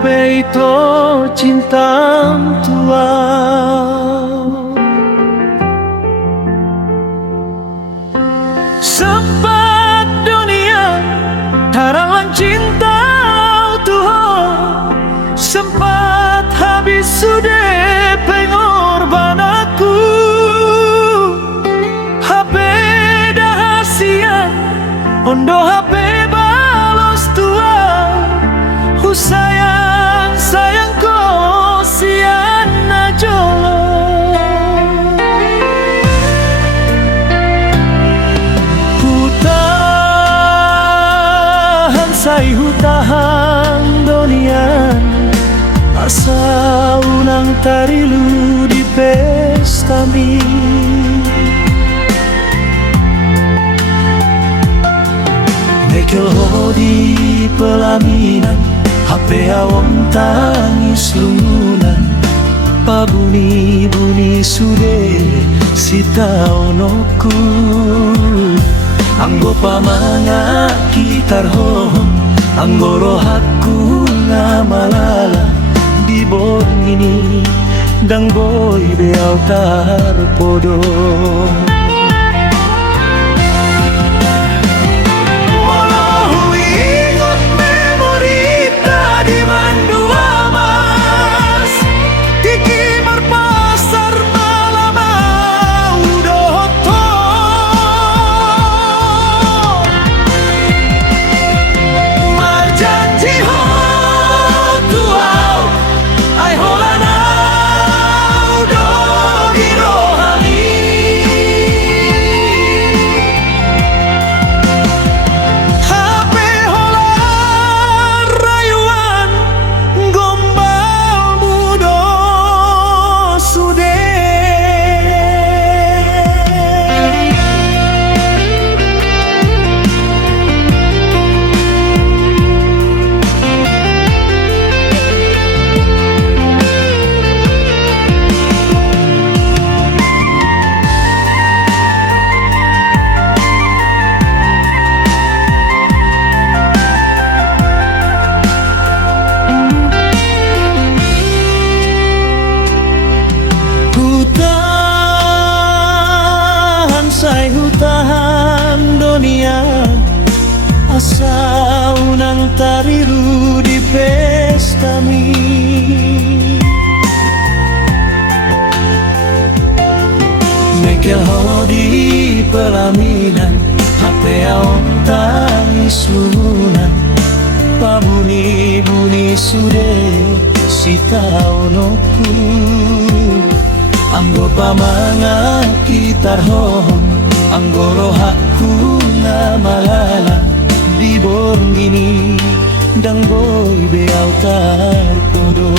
HP itu cinta tua. Sempat dunia harangan cinta Tuhan, sempat habis sudah pengorban aku. HP dah sia, ondo HP balos tua. Sayang, sayang kau siana jolo. Hutahan say hutahan donian, asa unang tarilu di pesta mi. Mekel ho di pelaminan, HP awam tangis lumunan, pabuni-buni sude sita onoku. Anggo pamanga kitar hohon, anggo rohaku ngamalala di borngini, dang boy beau tarpodo. Say hutahan dunia, asa unang tariru di pesta mi. Mekel ho di pelaminan, HP aom tangis lumunan, pabuni-buni sude sita onoku. Anggo pamanga kitar hohon, anggo rohaku ngamalala di borngini, dang boy beau tarpodo.